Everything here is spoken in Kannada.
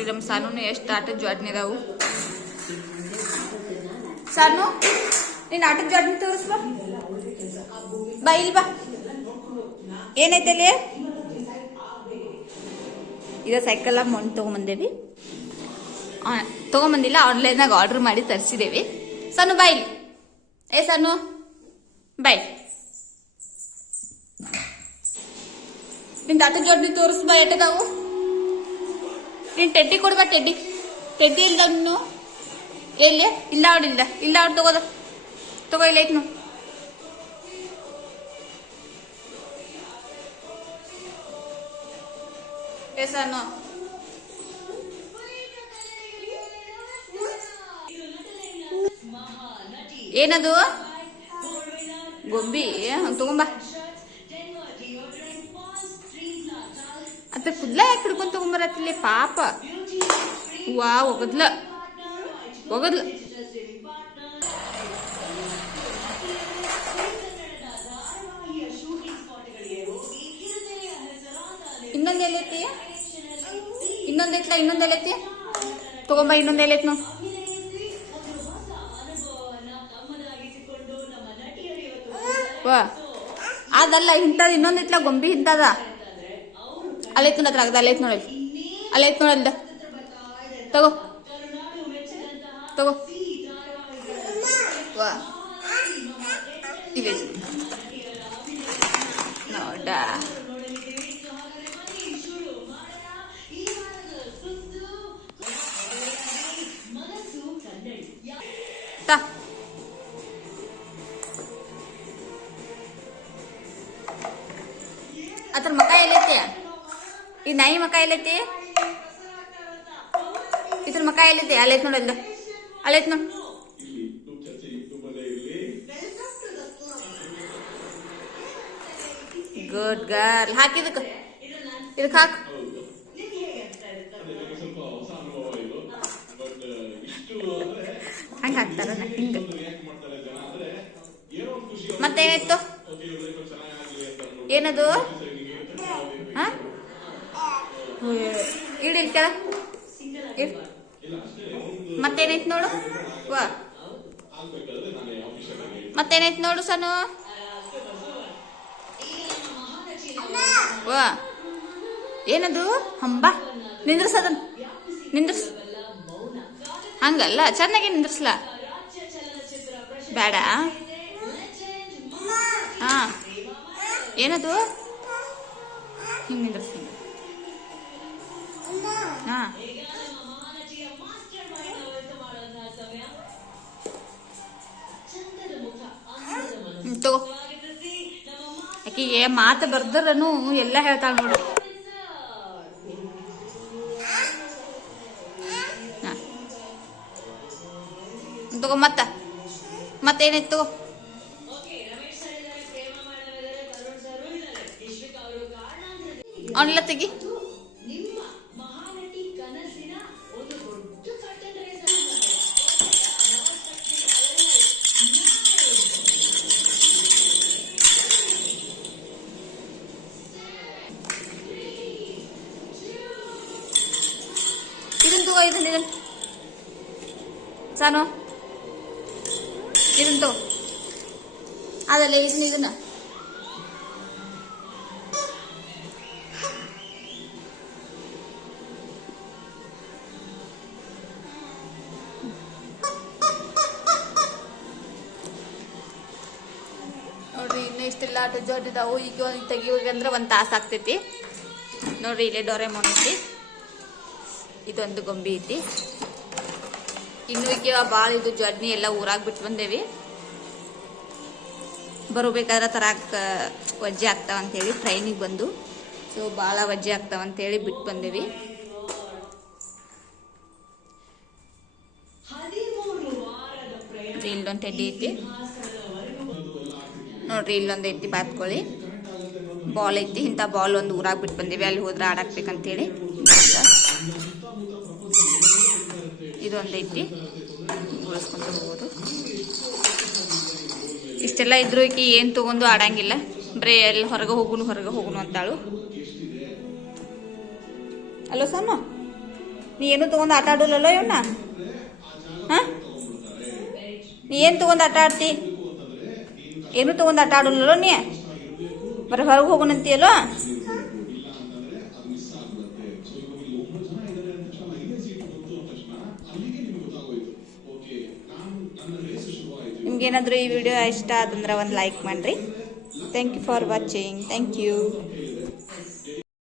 ನೋಡ್ರಿ ನಮ್ಮ ಸಾನು ಎಷ್ಟು ಆಟದ ಜೋಡ್ನಿ ಇದಾವು. ಸಾನು ನೀನ್ ಆಟದ ಜೋಡ್ನಿ ತೋರಿಸ್ಬಾ ಬಾ ಇಲ್ಲಿ ಬಾ. ಏನೈತೆ ಅಲ್ಲಿ? ಇದ ಸೈಕಲ್ ಮಣ್ಣು ತಗೊಂಬಂದೇವಿ. ತಗೊಂಬಂದಿಲ್ಲ, ಆನ್ಲೈನಾಗ ಆರ್ಡರ್ ಮಾಡಿ ತರಿಸಿದೇವಿ. ಸಾನು ಬಾಯ್. ಏ ಸಾನು ಬಾಯ್. ನಿನ್ ಆಟದ ಜೋಡ್ನಿ ತೋರಿಸ್ಬಾ ಎಟ್ಟದಾವು. ನೀನ್ ಟೆಡ್ಡಿ ಕೊಡ್ಬಾ. ಟೆಡ್ಡಿ ಇಲ್ಲ ನೀನು ಎಲ್ಲಿ? ಇಲ್ಲ ಅವ್ಡಿಲ್ಲ. ಇಲ್ಲ ಅವ್ರು ತಗೋ ಇಲ್ಲ ಐತ್ ನಾವು. ಸಾನು ಏನದು ಗೊಂಬಿ? ತಗೊಂಬ. ಅತ್ತ ಕುದ್ಲ ಯಾಕೆ ಹಿಡ್ಕೊಂಡ್ ತಗೊಂಬರತ್ತಿಲ್ಲ ಪಾಪ. ವಾ ಹೋಗದ್ಲ ಇನ್ನೊಂದ್ ಎಲ್ಲೈತಿ? ಇನ್ನೊಂದ್ ಎಲ್ಲೈತಿ? ತಗೊಂಬ. ಇನ್ನೊಂದ್ ಎಲ್ಲೈತಿ ನಾವು. ವಾ ಅದಲ್ಲ, ಇಂಥದ್ ಇನ್ನೊಂದಿತ್ಲ ಗೊಂಬಿ ಇಂಥದ. ಅಲ್ಲೈತ್ ನೋಡ, ಅದ್ರ ಅಲ್ಲೈತ್ ನೋಡಲ್. ತಗೋ ವಾ ಇವೆ ನೋಡ. ಅದ್ರ ಮಕ ಎಲ್ಲೈತಿ? ಈ ನಾಯಿ ಮಕ ಎಲ್ಲೈತಿ? ಇದ್ರ ಮಕ ಎಲ್ಲೈತಿ? ಅಲ್ಲೈತ್ ನೋಡಲ್ಲ, ಅಲ್ಲೈತ್ ನೋಡ್. Good girl. ಹಾಕಿದಕ್ಕ ಇದಕ್ ಹಾಕ್. ಹಂಗ ಹಾಕ್ತಾರ ಹಿಂಗ. ಮತ್ತೇನಾಯ್ತು? ಏನದು? ಇಡಿಲ್ಕ ಮತ್ತೇನೈತ್ ನೋಡು. ವಾ ಮತ್ತೇನೈತ್ ನೋಡು ಸನು. ವಾ ಏನದು? ಹಂಬ ನಿಂದ್ರಸದನ್. ಹಂಗಲ್ಲ, ಚೆನ್ನಾಗಿ ನಿಂದ್ರಸ್ಲಾ ಬೇಡ. ಹಾ ಏನದು? ಹಿಂಗ್ ನಿಂದ್ರಸ್. ಹಾ ತಗೋ. ಆಕಿಗೆ ಮಾತು ಬರ್ದ್ರನು ಎಲ್ಲ ಹೇಳ್ತಾಳ ನೋಡು. ತಗೋ ಮತ್ತೇನೈತ್ ತಗೋ. ಅವನೆಲ್ಲ ತೆಗಿ. ಇದನ್ ಸಾನು ಇದನ್ ತಗೋ. ಅದಲ್ಲ ಇದನ್ನ ನೋಡ್ರಿ. ಇನ್ನು ಇಷ್ಟೆಲ್ಲ ಆಟ ಜೋಡಿದಾವು. ಈಗ ತೆಗಿಯೋಗಂದ್ರೆ 1 ತಾಸು ಆಗ್ತೈತಿ ನೋಡ್ರಿ. ಇಲ್ಲೇ ಡೋರೆಮೋನ್ ಐತಿ, ಇದೊಂದು ಗೊಂಬಿ ಐತಿ. ಇನ್ನು ಈಗ ಭಾಳ ಇದು ಜಡ್ನಿ ಎಲ್ಲ ಊರಾಗ ಬಿಟ್ಟು ಬಂದೇವಿ. ಬರಬೇಕಾದ್ರೆ ತರಾಕ ವಜ್ಜೆ ಆಗ್ತಾವಂತೇಳಿ ಟ್ರೈನಿಗೆ ಬಂದು, ಸೊ ಭಾಳ ವಜ್ಜೆ ಆಗ್ತಾವಂತೇಳಿ ಬಿಟ್ಟು ಬಂದೇವಿ. ಇಲ್ಲೊಂದು ಟೆಡ್ಡಿ ಐತಿ ನೋಡ್ರಿ. ಇಲ್ಲೊಂದು ಐತಿ ಬಾತ್ಕೊಳ್ಳಿ. ಬಾಲ್ ಐತಿ. ಇಂಥ ಬಾಲ್ ಒಂದು ಊರಾಗ ಬಿಟ್ಟು ಬಂದೇವಿ, ಅಲ್ಲಿ ಹೋದ್ರೆ ಆಡಾಕ್ಬೇಕಂತೇಳಿ. ಇದೊಂದೈತಿ, ಉಳಿಸ್ಕೊಂತ ಹೋಗೋದು. ಇಷ್ಟೆಲ್ಲ ಇದ್ರು ಈಕಿ ಏನು ತಗೊಂಡು ಆಡಂಗಿಲ್ಲ. ಬರೀ ಎಲ್ಲಿ ಹೊರಗೆ ಹೋಗುನು ಅಂತಾಳು. ಅಲೋ ಸಮ್ಮ ನೀ ಏನು ತಗೊಂಡು ಆಟ ಆಡೋಲ್ಲಲ್ಲ ಇವನ್ನ ಹಾಂ ನೀ ಏನು ತಗೊಂಡು ಆಟ ಆಡ್ತಿ ಏನು ತಗೊಂಡು ಆಟ ಆಡೋಲ್ಲೋ ನೀ ಬರೀ ಹೊರಗೆ ಹೋಗೋಣಂತೀಯಲ್ಲೋ ನಿಮ್ಗೇನಾದರೂ ಈ ವಿಡಿಯೋ ಇಷ್ಟ ಆದಂದ್ರೆ ಒಂದು ಲೈಕ್ ಮಾಡಿರಿ. Thank you for watching. Thank you.